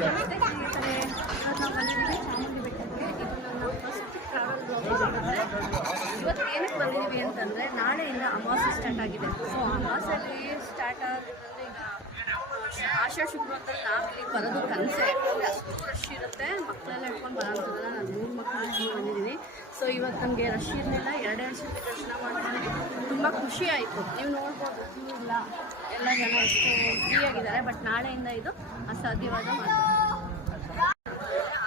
ನಾವು ಬಂದಿದ್ದೀವಿ ಚಾಮುಂಡಿ ಬೆಟ್ಟಕ್ಕೆ. ಇದು ನನ್ನ ಫಸ್ಟ್ ಟ್ರಾವೆಲ್ ಬ್ಲಾಗ್. ಇವತ್ತು ಏನಕ್ಕೆ ಬಂದಿದ್ದೀವಿ ಅಂತಂದರೆ ನಾಳೆಯಿಂದ ಅಮಾವಾಸ್ಯೆ ಸ್ಟಾರ್ಟ್ ಆಗಿದೆ. ಸೊ ಅಮಾವಾಸ್ಯೆಯಲ್ಲಿ ಸ್ಟಾರ್ಟ್ ಆಗಿರೋದ್ರಿಂದ ಈಗ ಆಷಾಢ ಶುಕ್ರವಾರದಲ್ಲಿ ನಾವಿಲ್ಲಿ ಬರೋದು ಕನಸೆ. ಅಷ್ಟು ರಶ್ ಇರುತ್ತೆ, ಮಕ್ಕಳೆಲ್ಲ ಇಟ್ಕೊಂಡು ಬರೋಂಥದ್ದಲ್ಲ. ನಾನು 3 ಮಕ್ಕಳು ಇಟ್ಕೊಂಡು ಬಂದಿದ್ದೀನಿ. ಸೊ ಇವತ್ತು ನಮಗೆ ರಶ್ ಇರಲಿಲ್ಲ. 2 ಸತಿ ದರ್ಶನ ಮಾಡ್ಕೊಂಡು ತುಂಬ ಖುಷಿ ಆಯಿತು. ನೀವು ನೋಡ್ಬೋದು, ಇಲ್ಲ ಎಲ್ಲ ಜನ ಎಷ್ಟು ಫ್ರೀಯಾಗಿದ್ದಾರೆ. ಬಟ್ ನಾಳೆಯಿಂದ ಇದು ಅಸಾಧ್ಯವಾದ ಮಾತು.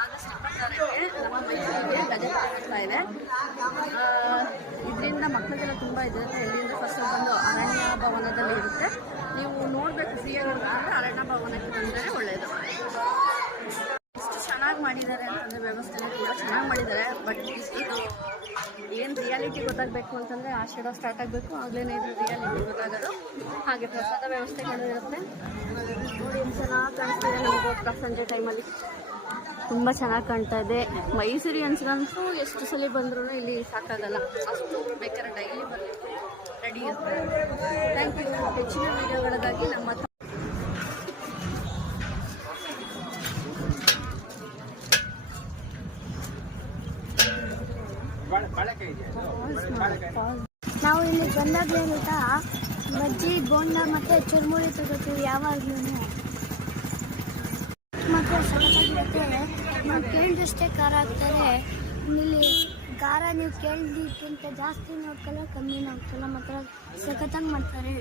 ಆಗಸ್ಟ್ 26ಕ್ಕೆ ನಮ್ಮ ಮೈಸೂರಿಗೆ ಗಜ ಆಗ್ತಾ ಇದೆ. ಇದರಿಂದ ಮಕ್ಕಳಿಗೆಲ್ಲ ತುಂಬ ಇದರಿಂದ ಎಲ್ಲಿಂದ ಫಸ್ಟ್ ಬಂದು ಅರಣ್ಯ ಭವನದಲ್ಲಿ ಇರುತ್ತೆ. ನೀವು ನೋಡಬೇಕು, ಫ್ರೀಯಾಗಿರ್ಬೇಕಂದ್ರೆ ಅರಣ್ಯ ಭವನಕ್ಕೆ ಬಂದರೆ ಒಳ್ಳೆಯದು. ಎಷ್ಟು ಚೆನ್ನಾಗಿ ಮಾಡಿದ್ದಾರೆ ಅಂತಂದರೆ ವ್ಯವಸ್ಥೆನ ತುಂಬ ಚೆನ್ನಾಗಿ ಮಾಡಿದ್ದಾರೆ. ಬಟ್ ಇದು ಏನು ರಿಯಾಲಿಟಿ ಗೊತ್ತಾಗಬೇಕು ಅಂತಂದರೆ ಆಷಾಢ ಸ್ಟಾರ್ಟ್ ಆಗಬೇಕು, ಆಗಲೇ ಇದು ರಿಯಾಲಿಟಿ ಗೊತ್ತಾಗೋದು. ಹಾಗೆ ಪ್ರಸಾದ ವ್ಯವಸ್ಥೆಗಳು ಇರುತ್ತೆ. ನೋಡಿ ಎಷ್ಟು ಚೆನ್ನಾಗಿ ಕಾಣಿಸ್ತಿದೆ. ನಮಗೋಸ್ಕರ ಸಂಜೆ ಟೈಮಲ್ಲಿ ತುಂಬ ಚೆನ್ನಾಗಿ ಕಾಣ್ತಾ ಇದೆ. ಮೈಸೂರಿಯನ್ಸ್ಗಂತೂ ಎಷ್ಟು ಸಲ ಬಂದ್ರೂ ಇಲ್ಲಿ ಸಾಕಾಗಲ್ಲ. ಅಷ್ಟು ಬೇಕಾದ್ರೆ ಡೈಲಿ ಬರಲಿಕ್ಕೆ ರೆಡಿ ಇರ್ತಾರೆ. Thank you. ಹೆಚ್ಚಿನ ವೀಡಿಯೋಗಳಿಗಾಗಿ ನಮ್ಮ ನಾವು ಇಲ್ಲಿ ಬಂದಾಗಲೇ ಬಜ್ಜಿ ಬೋಂಡ ಮತ್ತು ಚುರುಮುರಿ ತಗೋತೀವಿ ಯಾವಾಗಲೂ. ಮತ್ತು ಸಖತ್ತಾಗಿರುತ್ತೆ. ನಾವು ಕೇಳಿದಷ್ಟೇ ಖಾರ ಹಾಕ್ತಾರೆ. ಇಲ್ಲಿ ಖಾರ ನೀವು ಕೇಳಿದ್ದಕ್ಕಿಂತ ಜಾಸ್ತಿ ನೋಡ್ಕೊಳ್ಳೋ, ಕಮ್ಮಿ ನೋಡ್ಕೊಳ್ಳೋ, ಮಾತ್ರ ಸಖತ್ತಾಗಿ ಮಾಡ್ತಾರೆ.